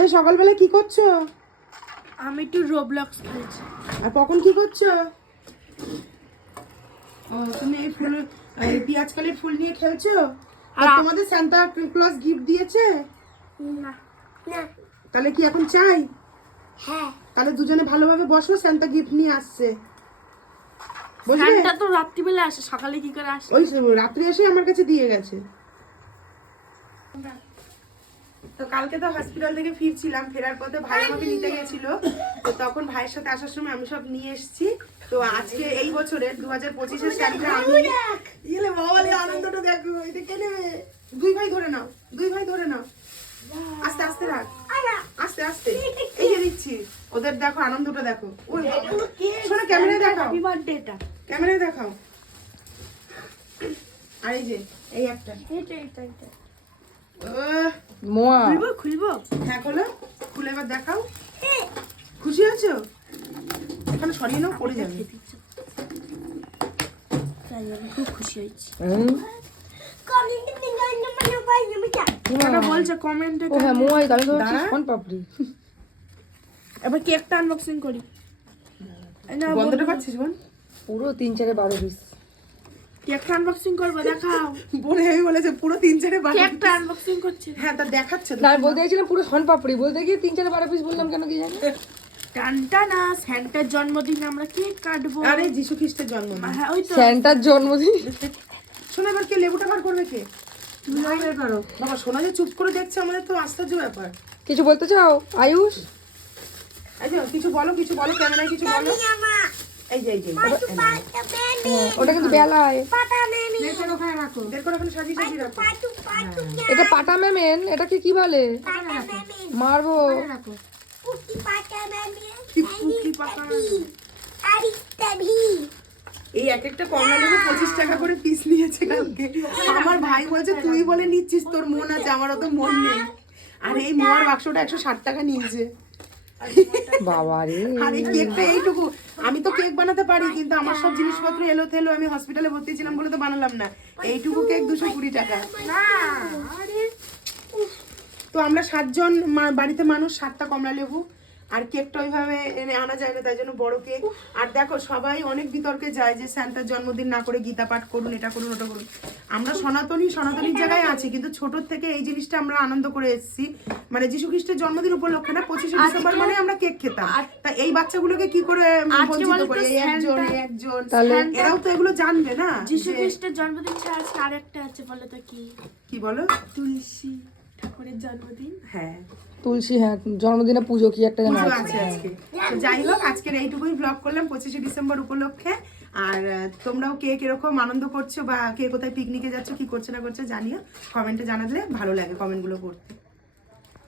এই সকালবেলা কি করছো? আমি একটু রোবলক্স খেলছি। আর কখন কি করছো? ও তুমি এই ফুল এই পেঁয়াজ কালির ফুল নিয়ে খেলছো? আর তোমাদের সান্তা ক্লজ গিফট দিয়েছে? না না। তাহলে কি এখন চাই? হ্যাঁ। তাহলে দুজনে ভালোভাবে বসো, সান্তা গিফট নিয়ে আসছে। বুঝলে? সান্তা তো রাত্রিবেলা আসে, সকালে কি করে আসে? ওই রাত্রি এসে আমার কাছে দিয়ে গেছে। তো কালকে তো হসপিটাল থেকে ফিরছিলাম, ফেরার পথে ভাই আমাকে নিতে গেছিল। তো তখন ভাইয়ের সাথে আসার সময় আমি সব নিয়ে এসেছি। তো আজকে এই বছরের 2025-এর সালটা আমি ইয়েলে বাবালে আনন্দটা দেখো, এটা কে নেবে? দুই ভাই ধরে নাও, দুই ভাই ধরে নাও। আস্তে আস্তে রাখ, আস্তে আস্তে। এই যে দিচ্ছি ওদের, দেখো আনন্দটা দেখো। ওই শোনো, ক্যামেরায় দেখাও, হ্যাপি বার্থডে এটা। ক্যামেরায় দেখাও। আর এই যে এই একটা এটা মোয়া। খুলবো? হ্যাঁ খোলো, খুলে এবার দেখাও। খুশি হয়েছো? এখানে সরিয়ে নাও, পড়ে যাবে। তাই আমি খুব খুশি হয়েছি। বলছে কমেন্টে ও হ্যাঁ মোয়াই, আমি তো দাঁড়া। শোন পাপড়ি। এবার কেকটা আনবক্সিং করি। গন্ধটা পাচ্ছিস বোন? পুরো 3-4-12 পিস। কেকটা আনবক্সিং করবো, দেখাও। বোন হেভি বলেছে, পুরো 3-4-12 কেকটা আনবক্সিং করছে। হ্যাঁ তা দেখাচ্ছে তো। না আমি বলতে চাইছিলাম পুরো শোন পাপড়ি, বলতে গিয়ে 3-4-12 পিস বললাম কেন কি জানি। টানটানা স্যান্টার জন্মদিনে আমরা কেক কাটবো। আরে যিশু খ্রিস্টের জন্মদিন। হ্যাঁ ওই তো। স্যান্টার জন্মদিন। শোনো এবার কে লেবুটা বার করবে কে? তুমি বের করো। বাবা শোনা যে চুপ করে দেখছে, আমাদের তো আশ্চর্য ব্যাপার। কিছু বলতে চাও আয়ুষ? এই যে কিছু বলো, কিছু বলো, ক্যামেরায় কিছু বলো। এই যে এই যে ওটা কিন্তু বেলায়। বের করে ওখানে সাজিয়ে সাজিয়ে রাখো। এটা পাটা মেমেন, এটাকে কি বলে? মারবো। এই এক একটা কমলা লেবু 25 টাকা করে পিস নিয়েছে কালকে। আমার ভাই বলছে তুই বলে নিচ্ছিস, তোর মন আছে, আমার অত মন নেই। আর এই মোয়ার বাক্সটা 160 টাকা নিয়েছে। বাবা রে। আর এই কেকটা এইটুকু। আমি তো কেক বানাতে পারি, কিন্তু আমার সব জিনিসপত্র এলো থেলো, আমি হসপিটালে ভর্তি ছিলাম বলে তো বানালাম না। এইটুকু কেক 220 টাকা। তো আমরা 7 জন বাড়িতে মানুষ, 7টা কমলা লেবু। আর কেকটা ওইভাবে এনে আনা যায় না, তাই জন্য বড় কেক। আর দেখো সবাই অনেক বিতর্কে যায় যে স্যান্টার জন্মদিন না করে গীতা পাঠ করুন, এটা করুন, ওটা করুন। আমরা সনাতনীর জায়গায় আছি, কিন্তু ছোট থেকে এই জিনিসটা আমরা আনন্দ করে এসেছি। মানে যিশু খ্রিস্টের জন্মদিন উপলক্ষে না, 25শে ডিসেম্বর মানে আমরা কেক খেতাম। তা এই বাচ্চাগুলোকে কি করে বঞ্চিত করে? একজন এরাও তো এগুলো জানবে না। যিশু খ্রিস্টের জন্মদিন ছাড়া আজকে আরেকটা আছে, বলো তো কি? কি বলো? তুলসী ঠাকুরের জন্মদিন। হ্যাঁ তুলসী, হ্যাঁ জন্মদিনে পুজো কি একটা যেন পুজো আছে। আছে আজকে। তো যাই হোক, আজকের এইটুকুই ব্লগ করলাম 25শে ডিসেম্বর উপলক্ষে। আর তোমরাও কে কিরকম আনন্দ করছো, বা কে কোথায় পিকনিকে যাচ্ছ, কি করছে না করছে জানিও, কমেন্টে জানালে ভালো লাগে কমেন্টগুলো পড়তে।